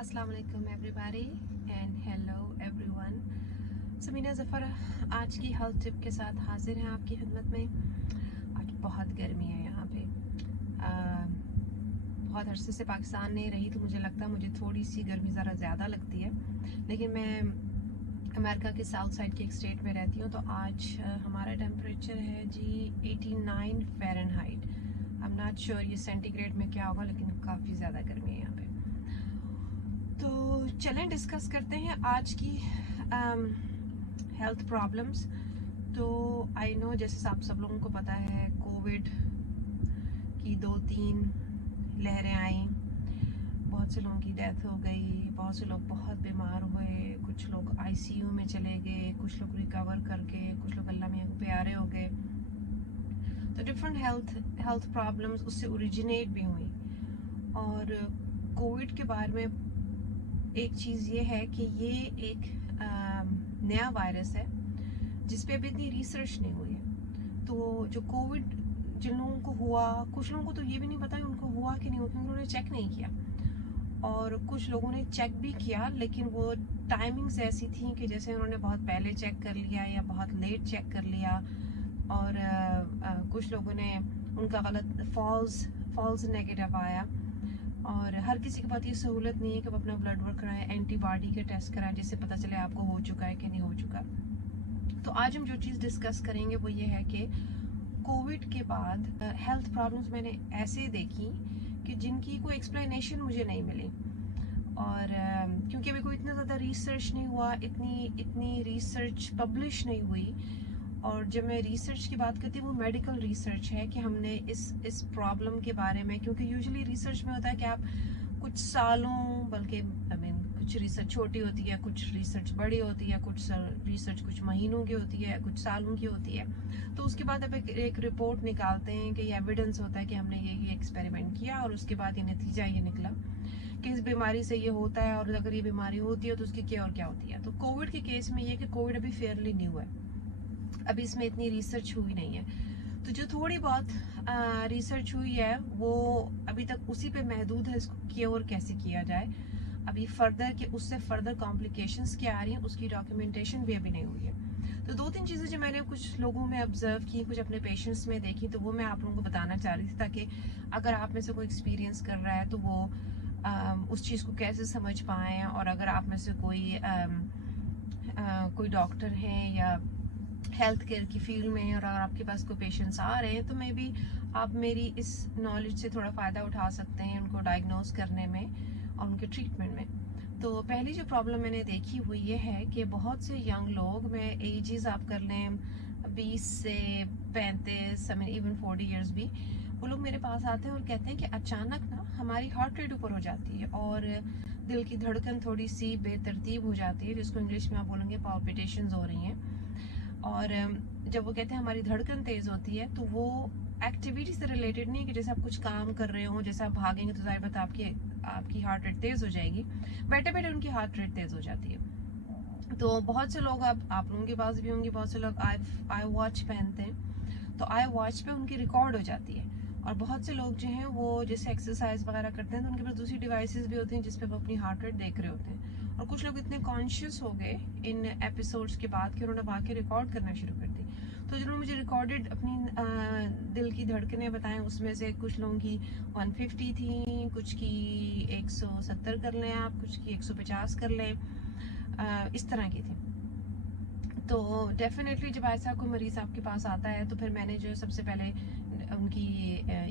अस्सलाम वालेकुम everybody and hello everyone. Samina Zafar आज की हेल्थ टिप के साथ हाजिर हैं आपकी खिदमत में। आज बहुत गर्मी है यहाँ पे। बहुत अरसे से पाकिस्तान नहीं रही तो मुझे लगता है मुझे थोड़ी सी गर्मी ज़रा ज़्यादा लगती है, लेकिन मैं अमेरिका के साउथ साइड के एक स्टेट में रहती हूँ। तो आज हमारा टेम्परेचर है जी 89 Fahrenheit. I am not sure ये सेंटीग्रेड में क्या होगा, लेकिन काफ़ी ज़्यादा गर्मी है यहाँ पे। तो चलें डिस्कस करते हैं आज की हेल्थ प्रॉब्लम्स। तो आई नो जैसे आप सब लोगों को पता है कोविड की 2-3 लहरें आई, बहुत से लोगों की डेथ हो गई, बहुत से लोग बहुत बीमार हुए, कुछ लोग आईसीयू में चले गए, कुछ लोग रिकवर करके, कुछ लोग अल्लाह मियां को प्यारे हो गए। तो डिफरेंट हेल्थ प्रॉब्लम्स उससे ओरिजिनेट भी हुई। और कोविड के बारे में एक चीज़ ये है कि ये एक नया वायरस है जिस पे अभी इतनी रिसर्च नहीं हुई है। तो जो कोविड जिन लोगों को हुआ, कुछ लोगों को तो ये भी नहीं पता कि उनको हुआ कि नहीं हुआ, क्योंकि उन्होंने चेक नहीं किया, और कुछ लोगों ने चेक भी किया लेकिन वो टाइमिंग्स ऐसी थी कि जैसे उन्होंने बहुत पहले चेक कर लिया या बहुत लेट चेक कर लिया, और कुछ लोगों ने उनका गलत फॉल्स नेगेटिव आया। और हर किसी के पास ये सहूलत नहीं है कि वो अपना ब्लड वर्क कराएं, एंटीबॉडी के टेस्ट कराएं, जिससे पता चले आपको हो चुका है कि नहीं हो चुका। तो आज हम जो चीज़ डिस्कस करेंगे वो ये है कि कोविड के बाद हेल्थ प्रॉब्लम्स मैंने ऐसे देखी कि जिनकी कोई एक्सप्लेनेशन मुझे नहीं मिली। और क्योंकि अभी कोई इतना ज़्यादा रिसर्च नहीं हुआ, इतनी रिसर्च पब्लिश नहीं हुई। और जब मैं रिसर्च की बात करती हूँ वो मेडिकल रिसर्च है कि हमने इस प्रॉब्लम के बारे में, क्योंकि यूजुअली रिसर्च में होता है कि आप कुछ सालों, बल्कि कुछ रिसर्च छोटी होती है, कुछ रिसर्च बड़ी होती है, कुछ रिसर्च कुछ महीनों की होती है, कुछ सालों की होती है। तो उसके बाद आप एक रिपोर्ट निकालते हैं कि ये एविडेंस होता है कि हमने ये एक्सपेरिमेंट किया और उसके बाद ये नतीजा ये निकला कि इस बीमारी से ये होता है, और अगर ये बीमारी होती है तो उसकी क्या और क्या होती है। तो कोविड के केस में ये कि कोविड अभी फेयरली न्यू है, अभी इसमें इतनी रिसर्च हुई नहीं है। तो जो थोड़ी बहुत रिसर्च हुई है वो अभी तक उसी पे महदूद है, इसको क्योर कैसे किया जाए। अभी फर्दर कि उससे फर्दर कॉम्प्लिकेशंस क्या आ रही हैं उसकी डॉक्यूमेंटेशन भी अभी नहीं हुई है। तो 2-3 चीज़ें जो मैंने कुछ लोगों में ऑब्जर्व की, कुछ अपने पेशेंट्स में देखी, तो वो मैं आप लोगों को बताना चाह रही थी, ताकि अगर आप में से कोई एक्सपीरियंस कर रहा है तो वो उस चीज़ को कैसे समझ पाएँ। और अगर आप में से कोई डॉक्टर हैं या हेल्थ केयर की फील्ड में, और अगर आपके पास कोई पेशेंट्स आ रहे हैं तो मे बी आप मेरी इस नॉलेज से थोड़ा फ़ायदा उठा सकते हैं उनको डायग्नोज करने में और उनके ट्रीटमेंट में। तो पहली जो प्रॉब्लम मैंने देखी वो ये है कि बहुत से यंग लोग, मैं एजेस आप कर लें 20 से 35, इवन 40 ईयर्स भी, वो लोग मेरे पास आते हैं और कहते हैं कि अचानक ना हमारी हार्ट रेट ऊपर हो जाती है और दिल की धड़कन थोड़ी सी बेतरतीब हो जाती है, जिसको इंग्लिश में आप बोलेंगे पाल्पिटेशंस हो रही हैं। और जब वो कहते हैं हमारी धड़कन तेज़ होती है तो वो एक्टिविटी से रिलेटेड नहीं है कि जैसे आप कुछ काम कर रहे हो, जैसे आप भागेंगे तो जाहिर बात आपकी हार्ट रेट तेज़ हो जाएगी, बैठे बैठे उनकी हार्ट रेट तेज़ हो जाती है। तो बहुत से लोग, आप लोगों के पास भी होंगे, बहुत से लोग आई वॉच पहनते हैं, तो आई वॉच पे उनकी रिकॉर्ड हो जाती है। और बहुत से लोग जो हैं वो जैसे एक्सरसाइज वगैरह करते हैं तो उनके पास दूसरी डिवाइसेस भी होती हैं जिस पे वो अपनी हार्ट रेट देख रहे होते हैं। और कुछ लोग इतने कॉन्शियस हो गए इन एपिसोड्स के बाद कि उन्होंने भाग के रिकॉर्ड करना शुरू कर दी। तो जिन्होंने मुझे रिकॉर्डेड अपनी दिल की धड़कनें बताएं, उसमें से कुछ लोगों की 150 थी, कुछ की 170 कर लें आप, कुछ की 150 कर लें, इस तरह की थी। तो डेफिनेटली जब ऐसा कोई मरीज़ आपके पास आता है तो फिर मैंने जो सबसे पहले उनकी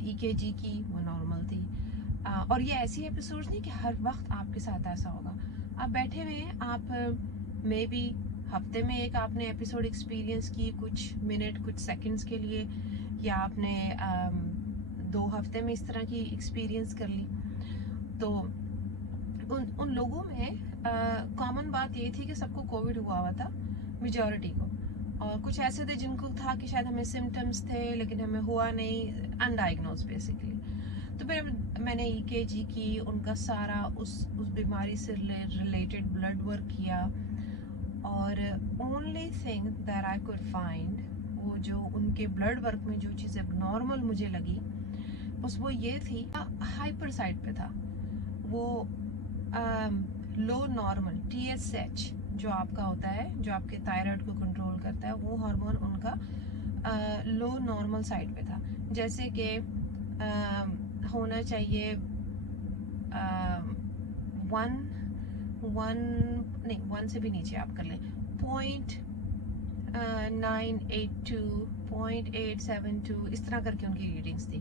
EKG की, वो नॉर्मल थी। और ये ऐसी एपिसोड्स नहीं कि हर वक्त आपके साथ ऐसा होगा। आप बैठे हुए हैं, आप मे बी हफ्ते में एक आपने एपिसोड एक्सपीरियंस की, कुछ मिनट कुछ सेकंड्स के लिए, या आपने 2 हफ्ते में इस तरह की एक्सपीरियंस कर ली। तो उन लोगों में कॉमन बात ये थी कि सबको कोविड हुआ था, मेजॉरिटी को, और कुछ ऐसे थे जिनको था कि शायद हमें सिम्टम्स थे लेकिन हमें हुआ नहीं, अनडायग्नोज बेसिकली। तो फिर मैंने EKG की, उनका सारा उस बीमारी से रिलेटेड ब्लड वर्क किया, और only thing that I could find, वो जो उनके ब्लड वर्क में जो चीज़ एबनॉर्मल मुझे लगी बस वो ये थी, हाइपर साइड पे था वो, लो नॉर्मल TSH जो आपका होता है, जो आपके थायराइड को कंट्रोल करता है, वो हार्मोन उनका लो नॉर्मल साइड पे था। जैसे कि होना चाहिए 1 से भी नीचे आप कर लें, 0.982 0.872 इस तरह करके उनकी रीडिंग्स थी।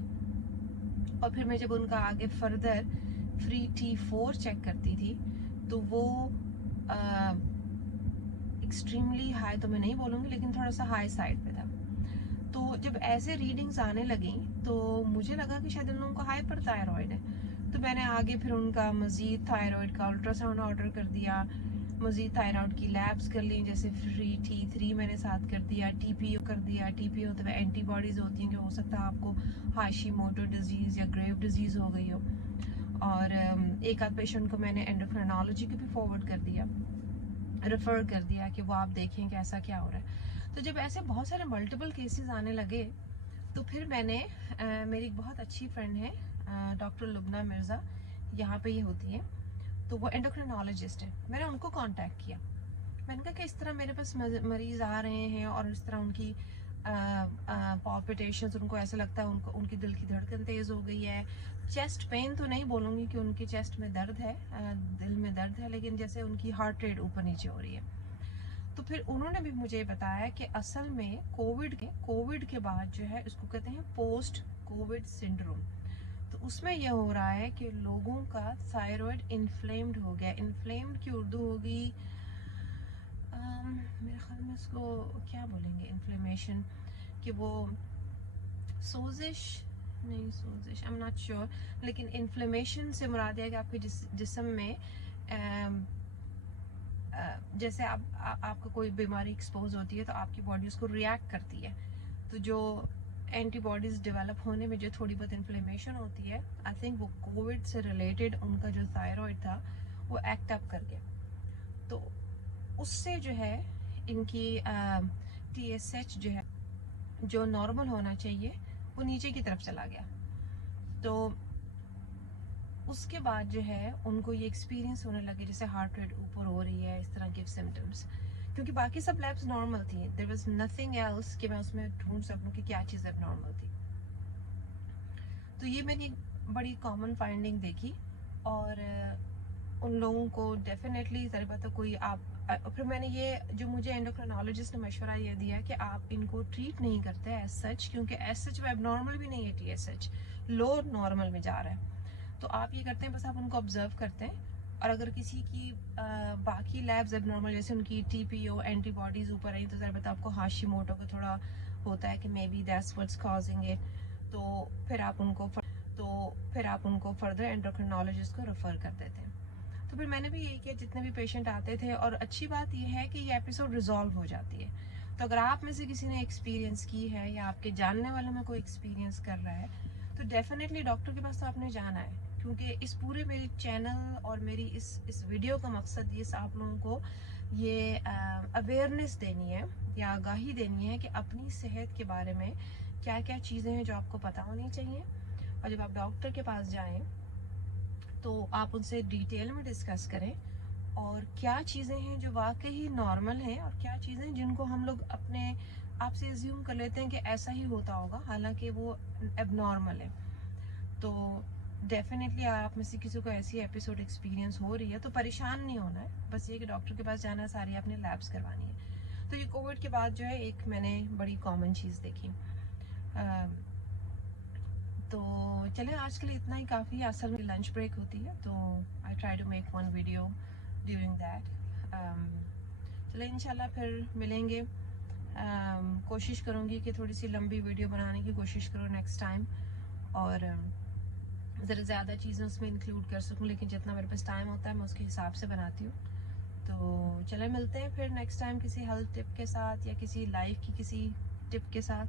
और फिर मैं जब उनका आगे फर्दर फ्री T4 चेक करती थी तो वो एक्सट्रीमली हाई तो मैं नहीं बोलूँगी, लेकिन थोड़ा सा हाई साइड पे था। तो जब ऐसे रीडिंग्स आने लगी तो मुझे लगा कि शायद उन लोगों को हाइपर थायराइड है। तो मैंने आगे फिर उनका मज़ीद थायराइड का अल्ट्रासाउंड ऑर्डर कर दिया, मज़ीद थायराइड की लैब्स कर ली, जैसे फ्री T3 मैंने साथ कर दिया, TPO कर दिया। TPO तो एंटीबॉडीज़ होती हैं कि हो सकता है आपको हाशिमोटो डिजीज़ या ग्रेव डिजीज़ हो गई हो। और एक आध पेशेंट को मैंने एंडोक्राइनोलॉजी को भी फॉरवर्ड कर दिया, रेफ़र कर दिया कि वो आप देखें कि ऐसा क्या हो रहा है। तो जब ऐसे बहुत सारे मल्टीपल केसेस आने लगे तो फिर मैंने मेरी एक बहुत अच्छी फ्रेंड है डॉक्टर लुबना मिर्ज़ा, यहाँ पे ये होती है, तो वो एंडोक्राइनोलॉजिस्ट है। मैंने उनको कांटेक्ट किया, मैंने कहा कि इस तरह मेरे पास मरीज़ आ रहे हैं और इस तरह उनकी पॉल्पिटेशंस, उनको ऐसा लगता है उनको उनकी दिल की धड़कन तेज़ हो गई है। चेस्ट पेन तो नहीं बोलूँगी कि उनकी चेस्ट में दर्द है, दिल में दर्द है, लेकिन जैसे उनकी हार्ट रेट ऊपर नीचे हो रही है। तो फिर उन्होंने भी मुझे बताया कि असल में कोविड के बाद जो है इसको कहते हैं पोस्ट कोविड सिंड्रोम। तो उसमें यह हो रहा है कि लोगों का थायराइड इन्फ्लेम्ड हो गया। इन्फ्लेम्ड की उर्दू होगी मेरे ख्याल में इसको क्या बोलेंगे, इन्फ्लेमेशन, कि वो सोजिश नहीं, सोजिश आई एम नॉट श्योर, लेकिन इन्फ्लेमेशन से मुराद है कि आपके जिस्म में जैसे आपका कोई बीमारी एक्सपोज होती है तो आपकी बॉडी उसको रिएक्ट करती है। तो जो एंटीबॉडीज़ डेवलप होने में जो थोड़ी बहुत इन्फ्लेमेशन होती है, आई थिंक वो कोविड से रिलेटेड उनका जो थायराइड था वो एक्ट अप कर गया। तो उससे जो है इनकी TSH जो है, जो नॉर्मल होना चाहिए, वो नीचे की तरफ चला गया। तो उसके बाद जो है उनको ये एक्सपीरियंस होने लगे जैसे हार्ट रेट ऊपर हो रही है, इस तरह के सिम्टम्स, क्योंकि बाकी सब लैब्स नॉर्मल थी। देयर वाज नथिंग एल्स कि मैं उसमें ढूंढ सकूं कि क्या चीज़ नॉर्मल थी। तो ये मैंने बड़ी कॉमन फाइंडिंग देखी। और उन लोगों को डेफिनेटली ज़रा बात कोई आप फिर मैंने ये जो मुझे एंडोक्राइनोलॉजिस्ट ने मशवरा ये दिया कि आप इनको ट्रीट नहीं करते एज सच, क्योंकि एज सच वो एबनॉर्मल भी नहीं है, TSH लो नॉर्मल में जा रहा है। तो आप ये करते हैं बस आप उनको ऑब्जर्व करते हैं, और अगर किसी की बाकी लैब्स एबनॉर्मल जैसे उनकी TPO एंटीबॉडीज़ ऊपर आई तो ज़रा बता आपको हाशिमोटो का थोड़ा होता है कि may be that's what's causing it, तो फिर आप उनको फर्दर एंडोक्राइनोलॉजिस्ट को रेफ़र कर देते हैं। तो फिर मैंने भी यही किया, जितने भी पेशेंट आते थे। और अच्छी बात यह है कि ये एपिसोड रिजॉल्व हो जाती है। तो अगर आप में से किसी ने एक्सपीरियंस की है या आपके जानने वालों में कोई एक्सपीरियंस कर रहा है तो डेफिनेटली डॉक्टर के पास तो आपने जाना है, क्योंकि इस पूरे मेरे चैनल और मेरी इस वीडियो का मकसद ये आप लोगों को ये अवेयरनेस देनी है या आगाही देनी है कि अपनी सेहत के बारे में क्या क्या चीज़ें हैं जो आपको पता होनी चाहिए। और जब आप डॉक्टर के पास जाएं तो आप उनसे डिटेल में डिस्कस करें और क्या चीज़ें हैं जो वाकई नॉर्मल हैं और क्या चीज़ें जिनको हम लोग अपने आप से एज्यूम कर लेते हैं कि ऐसा ही होता होगा, हालांकि वो एबनॉर्मल है। तो डेफिनेटली आप में से किसी को ऐसी एपिसोड एक्सपीरियंस हो रही है तो परेशान नहीं होना है, बस ये कि डॉक्टर के पास जाना है, सारी आपने लैब्स करवानी है। तो ये कोविड के बाद जो है एक मैंने बड़ी कॉमन चीज़ देखी। तो चले आज के लिए इतना ही काफ़ी। असल में लंच ब्रेक होती है तो I try to make one video during that. चले इंशाल्लाह फिर मिलेंगे। कोशिश करूँगी कि थोड़ी सी लंबी वीडियो बनाने की कोशिश करूँ नेक्स्ट टाइम, और ज़रा ज़्यादा चीज़ें उसमें इंक्लूड कर सकूँ, लेकिन जितना मेरे पास टाइम होता है मैं उसके हिसाब से बनाती हूँ। तो चले मिलते हैं फिर नेक्स्ट टाइम किसी हेल्थ टिप के साथ या किसी लाइफ की किसी टिप के साथ।